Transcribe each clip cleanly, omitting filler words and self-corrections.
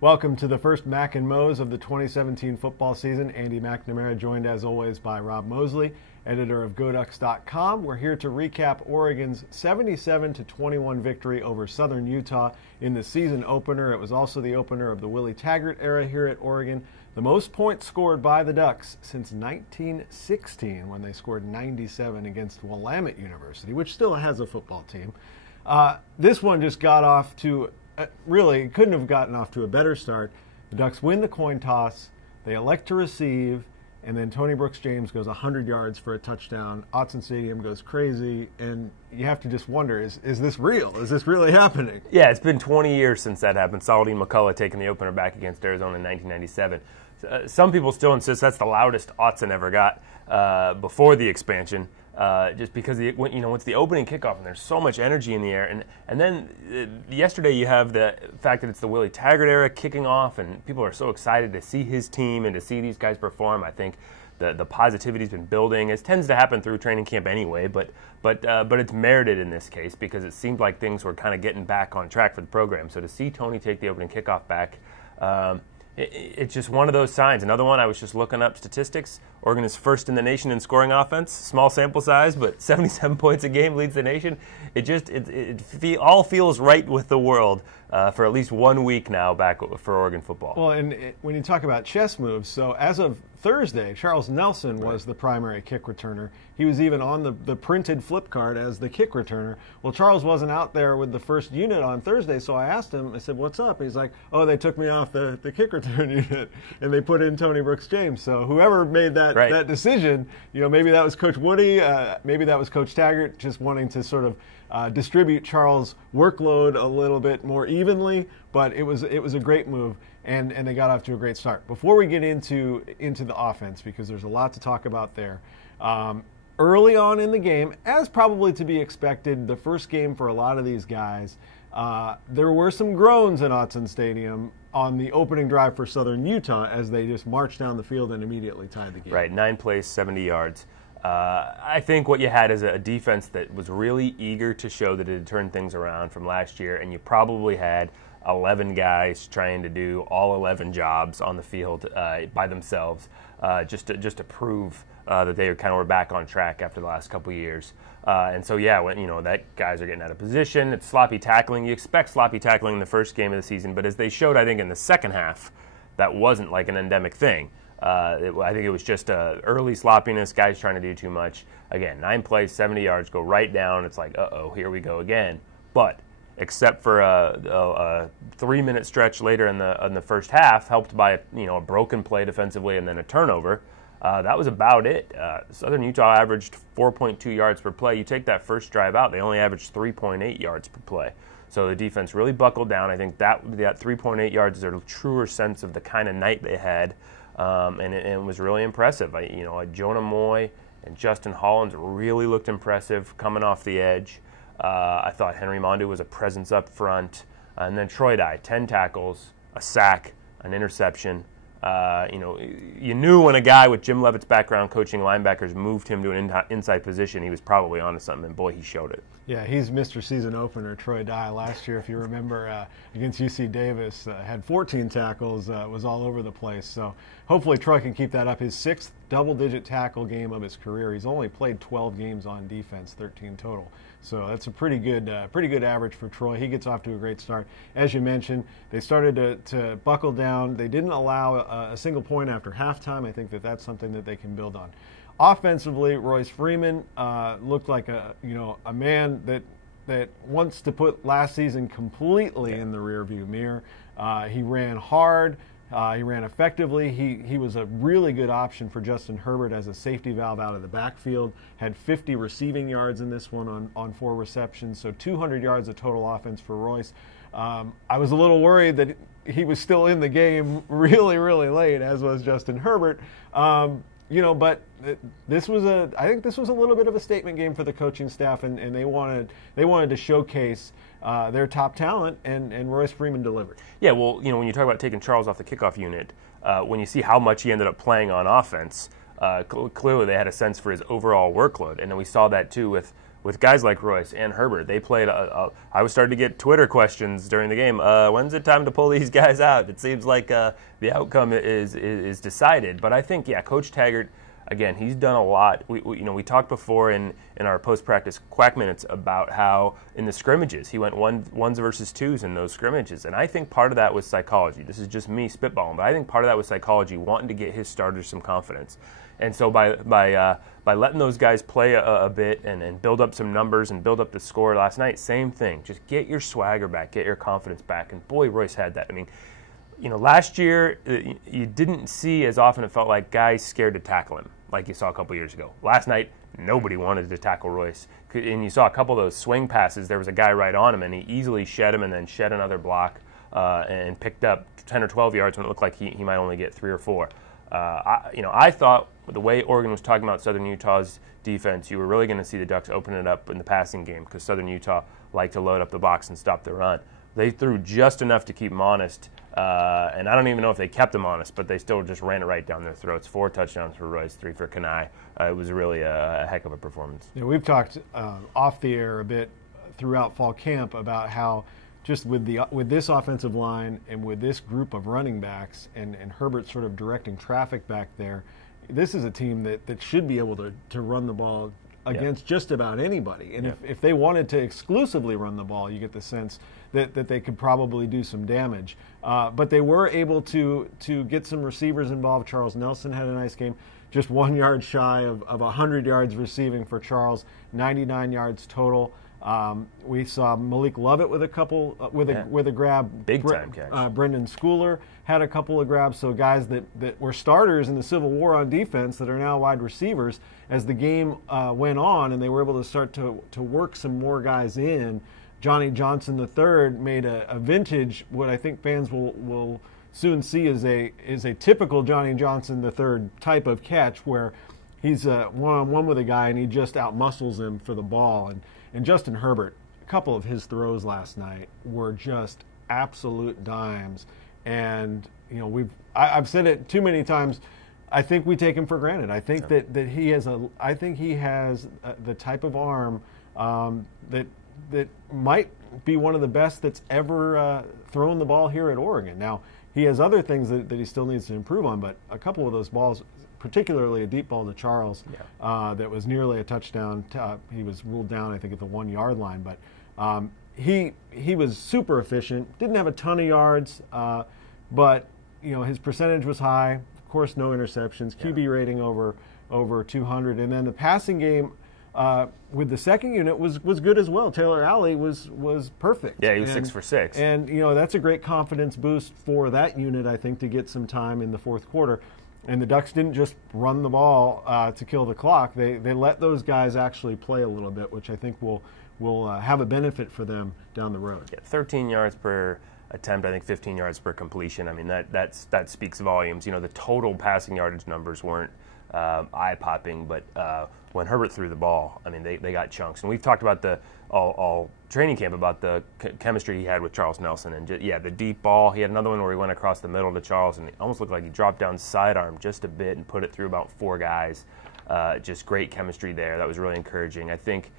Welcome to the first Mac and Mose of the 2017 football season. Andy McNamara joined as always by Rob Mosley, editor of GoDucks.com. We're here to recap Oregon's 77-21 victory over Southern Utah in the season opener. It was also the opener of the Willie Taggart era here at Oregon. The most points scored by the Ducks since 1916 when they scored 97 against Willamette University, which still has a football team. This one just got off to really couldn't have gotten off to a better start. The Ducks win the coin toss, they elect to receive, and then Tony Brooks-James goes 100 yards for a touchdown. Autzen Stadium goes crazy, and you have to just wonder, is this real? Is this really happening? Yeah, it's been 20 years since that happened. Saladin McCullough taking the opener back against Arizona in 1997. Some people still insist that's the loudest Autzen ever got before the expansion. Just because it's the opening kickoff and there's so much energy in the air, and then yesterday you have the fact that it's the Willie Taggart era kicking off, and people are so excited to see his team and to see these guys perform. I think the positivity's been building. It tends to happen through training camp anyway, but it's merited in this case because it seemed like things were kind of getting back on track for the program. So to see Tony take the opening kickoff back. It's just one of those signs. Another one, I was just looking up statistics. Oregon is first in the nation in scoring offense. Small sample size, but 77 points a game leads the nation. It all feels right with the world for at least 1 week now back for Oregon football. Well, and when you talk about chess moves, so as of Thursday, Charles Nelson was the primary kick returner. He was even on the printed flip card as the kick returner. Well, Charles wasn't out there with the first unit on Thursday, so I asked him, I said, what's up? He's like, oh, they took me off the kick return unit, and they put in Tony Brooks-James. So whoever made that decision, maybe that was Coach Woody, maybe that was Coach Taggart, just wanting to sort of distribute Charles' workload a little bit more evenly, but it was a great move. And they got off to a great start. Before we get into the offense, because there's a lot to talk about there, early on in the game, as probably to be expected, the first game for a lot of these guys, there were some groans in Autzen Stadium on the opening drive for Southern Utah as they just marched down the field and immediately tied the game. Right, 9 plays, 70 yards. I think what you had is a defense that was really eager to show that it had turned things around from last year, and you probably had 11 guys trying to do all 11 jobs on the field by themselves, just to prove that they were back on track after the last couple of years. And so, yeah, when that guys are getting out of position, it's sloppy tackling. You expect sloppy tackling in the first game of the season, but as they showed, I think in the second half, that wasn't like an endemic thing. I think it was just early sloppiness, guys trying to do too much. Again, 9 plays, 70 yards, go right down. It's like, uh-oh, here we go again. But except for a 3-minute stretch later in the first half, helped by a broken play defensively and then a turnover, that was about it. Southern Utah averaged 4.2 yards per play. You take that first drive out, they only averaged 3.8 yards per play. So the defense really buckled down. I think that 3.8 yards is a truer sense of the kind of night they had, and it was really impressive. Jonah Moy and Justin Hollins really looked impressive coming off the edge. I thought Henry Mondu was a presence up front. And then Troy Dye, 10 tackles, a sack, an interception. You knew when a guy with Jim Levitt's background coaching linebackers moved him to an inside position, he was probably onto something, and boy, he showed it. Yeah, he's Mr. Season Opener, Troy Dye. Last year, if you remember, against UC Davis, had 14 tackles, was all over the place. So hopefully Troy can keep that up. His 6th double-digit tackle game of his career. He's only played 12 games on defense, 13 total. So that's a pretty good average for Troy. He gets off to a great start. As you mentioned, they started to buckle down. They didn't allow a single point after halftime. I think that's something that they can build on. Offensively, Royce Freeman looked like a man that wants to put last season completely in the rearview mirror. He ran hard. He ran effectively. He was a really good option for Justin Herbert as a safety valve out of the backfield. Had 50 receiving yards in this one on 4 receptions, so 200 yards of total offense for Royce. I was a little worried that he was still in the game really, really late, as was Justin Herbert. But I think this was a little bit of a statement game for the coaching staff, and they wanted to showcase their top talent, and Royce Freeman delivered. Yeah, well, when you talk about taking Charles off the kickoff unit, when you see how much he ended up playing on offense, clearly they had a sense for his overall workload, and then we saw that too with with guys like Royce and Herbert, they played. I was starting to get Twitter questions during the game. When's it time to pull these guys out? It seems like the outcome is decided. But I think, yeah, Coach Taggart, again, he's done a lot. We talked before in our post-practice Quack Minutes about how in the scrimmages he went ones versus twos in those scrimmages, and I think part of that was psychology. This is just me spitballing, but I think part of that was psychology, wanting to get his starters some confidence. And so by letting those guys play a bit and build up some numbers and build up the score last night, same thing. Just get your swagger back, get your confidence back, and boy, Royce had that. I mean, last year you didn't see as often, it felt like, guys scared to tackle him like you saw a couple years ago. Last night, nobody wanted to tackle Royce. And you saw a couple of those swing passes. There was a guy right on him, and he easily shed him and then shed another block and picked up 10 or 12 yards when it looked like he might only get 3 or 4. I thought the way Oregon was talking about Southern Utah's defense, you were really going to see the Ducks open it up in the passing game because Southern Utah liked to load up the box and stop the run. They threw just enough to keep them honest, and I don't even know if they kept them honest, but they still just ran it right down their throats. 4 touchdowns for Royce, 3 for Kenai. It was really a heck of a performance. Yeah, we've talked off the air a bit throughout fall camp about how just with this offensive line and with this group of running backs and Herbert sort of directing traffic back there, this is a team that should be able to run the ball against just about anybody. And if they wanted to exclusively run the ball, you get the sense that they could probably do some damage. But they were able to get some receivers involved. Charles Nelson had a nice game, just 1 yard shy of 100 yards receiving for Charles, 99 yards total. We saw Malik Lovett with a couple with a grab. Big time catch. Brendan Schooler had a couple of grabs. So guys that were starters in the Civil War on defense that are now wide receivers as the game went on, and they were able to start to work some more guys in. Johnny Johnson III made a vintage, what I think fans will soon see is a typical Johnny Johnson III type of catch where he's one-on-one with a guy and he just outmuscles him for the ball. And Justin Herbert, a couple of his throws last night were just absolute dimes. And I've said it too many times. I think we take him for granted. I think that he has the type of arm that might be one of the best that's ever thrown the ball here at Oregon. Now, he has other things that he still needs to improve on, but a couple of those balls, particularly a deep ball to Charles, that was nearly a touchdown. He was ruled down, I think, at the 1 yard line, but he was super efficient. Didn't have a ton of yards, but his percentage was high. Of course, no interceptions. QB rating over 200, and then the passing game with the second unit was good as well. Taylor Alley was perfect. Yeah, he was 6 for 6. And that's a great confidence boost for that unit, I think, to get some time in the fourth quarter. And the Ducks didn't just run the ball to kill the clock. They let those guys actually play a little bit, which I think will have a benefit for them down the road. Yeah, 13 yards per attempt, I think 15 yards per completion. I mean, that speaks volumes. The total passing yardage numbers weren't eye-popping, but when Herbert threw the ball, I mean, they got chunks. And we've talked about all training camp about the chemistry he had with Charles Nelson. And the deep ball, he had another one where he went across the middle to Charles, and it almost looked like he dropped down sidearm just a bit and put it through about 4 guys. Just great chemistry there. That was really encouraging. I think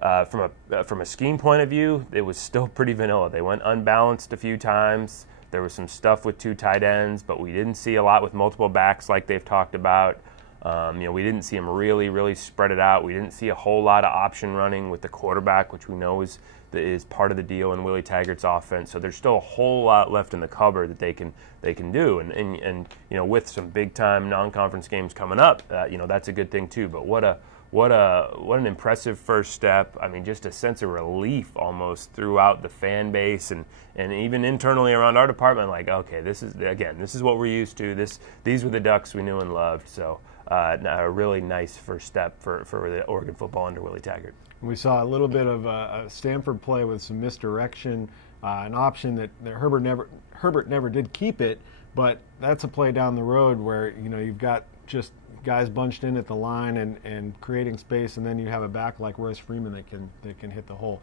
from a scheme point of view, it was still pretty vanilla. They went unbalanced a few times. There was some stuff with 2 tight ends, but we didn't see a lot with multiple backs like they've talked about. We didn't see him really, really spread it out. We didn't see a whole lot of option running with the quarterback, which we know is part of the deal in Willie Taggart's offense. So there's still a whole lot left in the cupboard that they can do. And with some big time non-conference games coming up, that's a good thing too. But what an impressive first step. I mean, just a sense of relief almost throughout the fan base and even internally around our department. Like, okay, this is what we're used to. These were the Ducks we knew and loved. So. A really nice first step for the Oregon football under Willie Taggart. We saw a little bit of a Stanford play with some misdirection, an option that Herbert never did keep it, but that's a play down the road where you've got just guys bunched in at the line and creating space, and then you have a back like Royce Freeman that can hit the hole.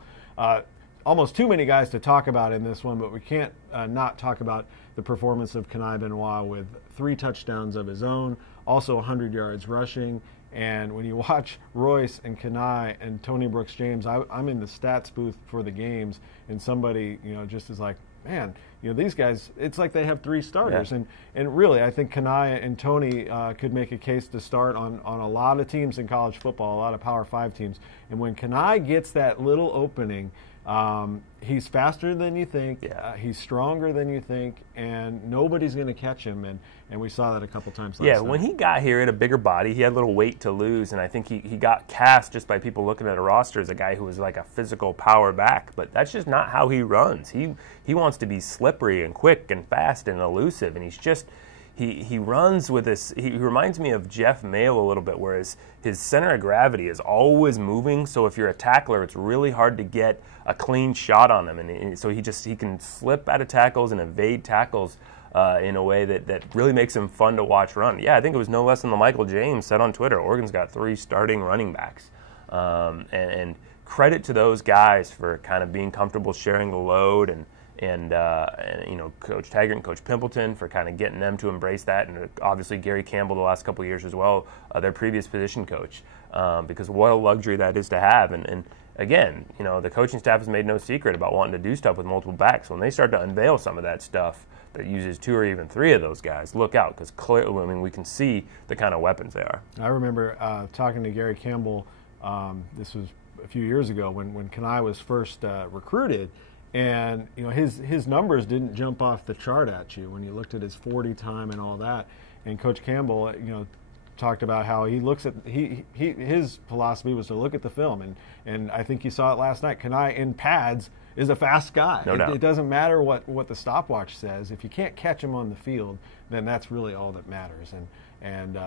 Almost too many guys to talk about in this one, but we can't not talk about the performance of Kenai Benoit with 3 touchdowns of his own, also 100 yards rushing. And when you watch Royce and Kenai and Tony Brooks-James, I'm in the stats booth for the games, and somebody, just is like, man, these guys, it's like they have 3 starters. Yeah. And really, I think Kenai and Tony could make a case to start on a lot of teams in college football, a lot of Power 5 teams. And when Kenai gets that little opening, he's faster than you think, he's stronger than you think, and nobody's going to catch him. And we saw that a couple times last night. Yeah, when he got here, he had a bigger body. He had a little weight to lose, and I think he got cast just by people looking at a roster as a guy who was like a physical power back. But that's just not how he runs. He wants to be slippery and quick and fast and elusive, and he's just he runs with this. He reminds me of Jeff Mayle a little bit, whereas his center of gravity is always moving. So if you're a tackler, it's really hard to get a clean shot on him, and so he can slip out of tackles and evade tackles in a way that really makes him fun to watch run. Yeah, I think it was no less than the Michael James said on Twitter, Oregon's got 3 starting running backs. And credit to those guys for kind of being comfortable sharing the load, and Coach Taggart and Coach Pimpleton for kind of getting them to embrace that, and obviously Gary Campbell the last couple of years as well, their previous position coach, because what a luxury that is to have. And again, the coaching staff has made no secret about wanting to do stuff with multiple backs. When they start to unveil some of that stuff that uses 2 or even 3 of those guys, look out, because clearly, we can see the kind of weapons they are. I remember talking to Gary Campbell, this was a few years ago when Kenai was first recruited, and his numbers didn't jump off the chart at you when you looked at his 40 time and all that. And Coach Campbell, talked about how he looks at his philosophy was to look at the film, and I think you saw it last night. Kenai in pads is a fast guy. No doubt. It doesn't matter what the stopwatch says. If you can't catch him on the field, then that's really all that matters. And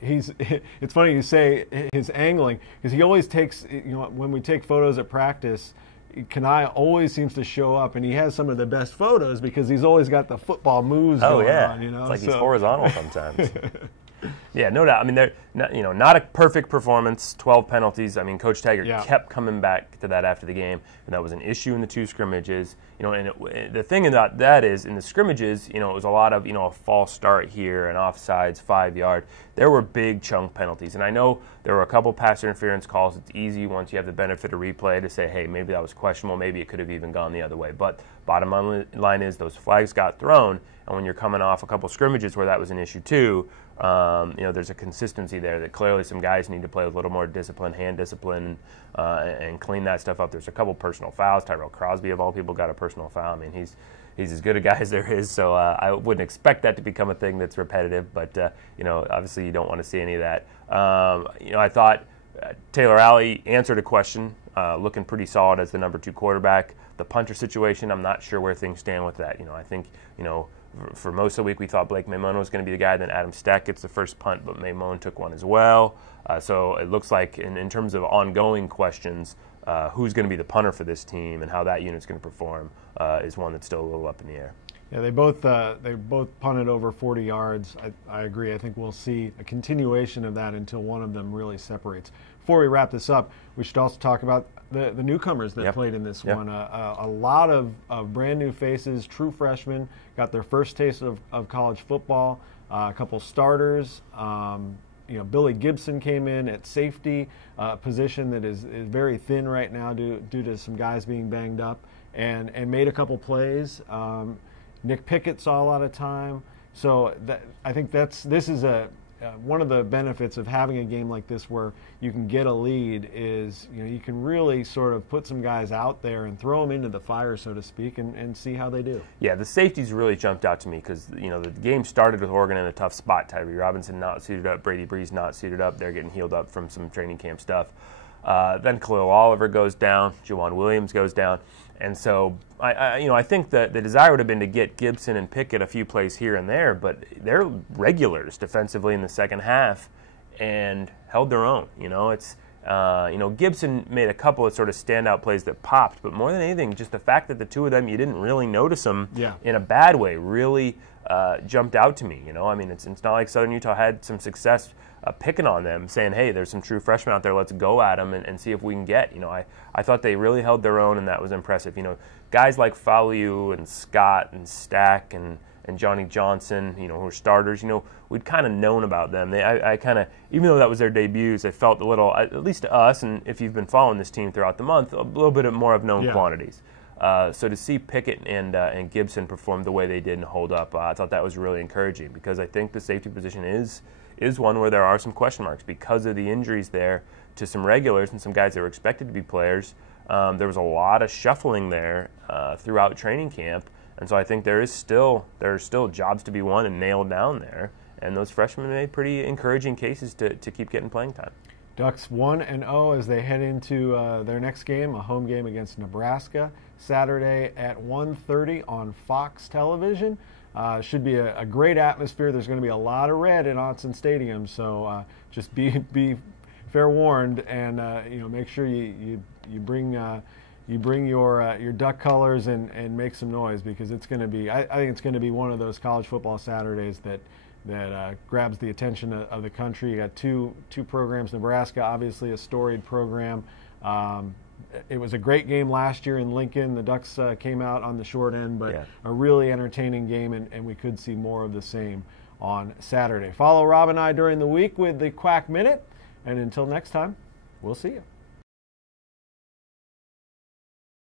it's funny you say his angling, because he always takes, when we take photos at practice, Kenai always seems to show up, and he has some of the best photos because he's always got the football moves going on. It's like he's horizontal sometimes. Yeah, no doubt. They're not a perfect performance. 12 penalties. Coach Taggart kept coming back to that after the game, and that was an issue in the 2 scrimmages. The thing about that is in the scrimmages, it was a lot of a false start here and offsides, 5-yard. There were big chunk penalties, and I know there were a couple pass interference calls. It's easy once you have the benefit of replay to say, hey, maybe that was questionable. Maybe it could have even gone the other way. But bottom line is those flags got thrown, and when you're coming off a couple scrimmages where that was an issue too. There's a consistency there that clearly some guys need to play with a little more discipline, hand discipline, and clean that stuff up. There's a couple personal fouls. Tyrell Crosby, of all people, got a personal foul. He's as good a guy as there is, so I wouldn't expect that to become a thing that's repetitive, but, obviously you don't want to see any of that. I thought Taylor Alley answered a question, looking pretty solid as the number 2 quarterback. The punter situation, I'm not sure where things stand with that. I think, for most of the week we thought Blake Maimone was going to be the guy, then Adam Stack gets the first punt, but Maimone took one as well. So it looks like in terms of ongoing questions, who's going to be the punter for this team and how that unit's going to perform is one that's still a little up in the air. Yeah, they both punted over 40 yards. I agree. I think we'll see a continuation of that until one of them really separates. Before we wrap this up, we should also talk about the newcomers that played in this one. A lot of brand new faces, true freshmen, got their first taste of college football. A couple starters. Billy Gibson came in at safety, position that is very thin right now due to some guys being banged up, and made a couple plays. Nick Pickett saw a lot of time. So I think this is one of the benefits of having a game like this where you can get a lead is you can really sort of put some guys out there and throw them into the fire, so to speak, and see how they do. Yeah, the safeties really jumped out to me because the game started with Oregon in a tough spot. Tyree Robinson not suited up, Brady Breeze not suited up. They're getting healed up from some training camp stuff. Then Khalil Oliver goes down, Juwan Williams goes down. And so I think that the desire would have been to get Gibson and Pickett a few plays here and there, but they're regulars defensively in the second half and held their own. Gibson made a couple of sort of standout plays that popped, but more than anything, just the fact that the two of them, you didn't really notice them in a bad way, really jumped out to me. It's not like Southern Utah had some success picking on them, saying, hey, there's some true freshmen out there, let's go at them and see if we can get. I thought they really held their own, and that was impressive. Guys like Falu and Scott and Stack and and Johnny Johnson, who are starters, we'd kind of known about them. I kind of, even though that was their debuts, I felt a little, at least to us, and if you've been following this team throughout the month, a little bit more of known quantities. So to see Pickett and Gibson perform the way they did and hold up, I thought that was really encouraging, because I think the safety position is one where there are some question marks because of the injuries there to some regulars and some guys that were expected to be players. There was a lot of shuffling there throughout training camp, and so I think there are still jobs to be won and nailed down there, and those freshmen made pretty encouraging cases to keep getting playing time. Ducks 1-0 as they head into their next game, a home game against Nebraska, Saturday at 1:30 on Fox Television. Should be a great atmosphere. There's going to be a lot of red in Autzen Stadium, so just be fair warned, and make sure you bring your Duck colors and make some noise, because it's going to be. I think it's going to be one of those college football Saturdays that grabs the attention of the country. You got two programs. Nebraska, obviously a storied program. It was a great game last year in Lincoln. The Ducks came out on the short end, but a really entertaining game, and we could see more of the same on Saturday. Follow Rob and I during the week with the Quack Minute, and until next time, we'll see you.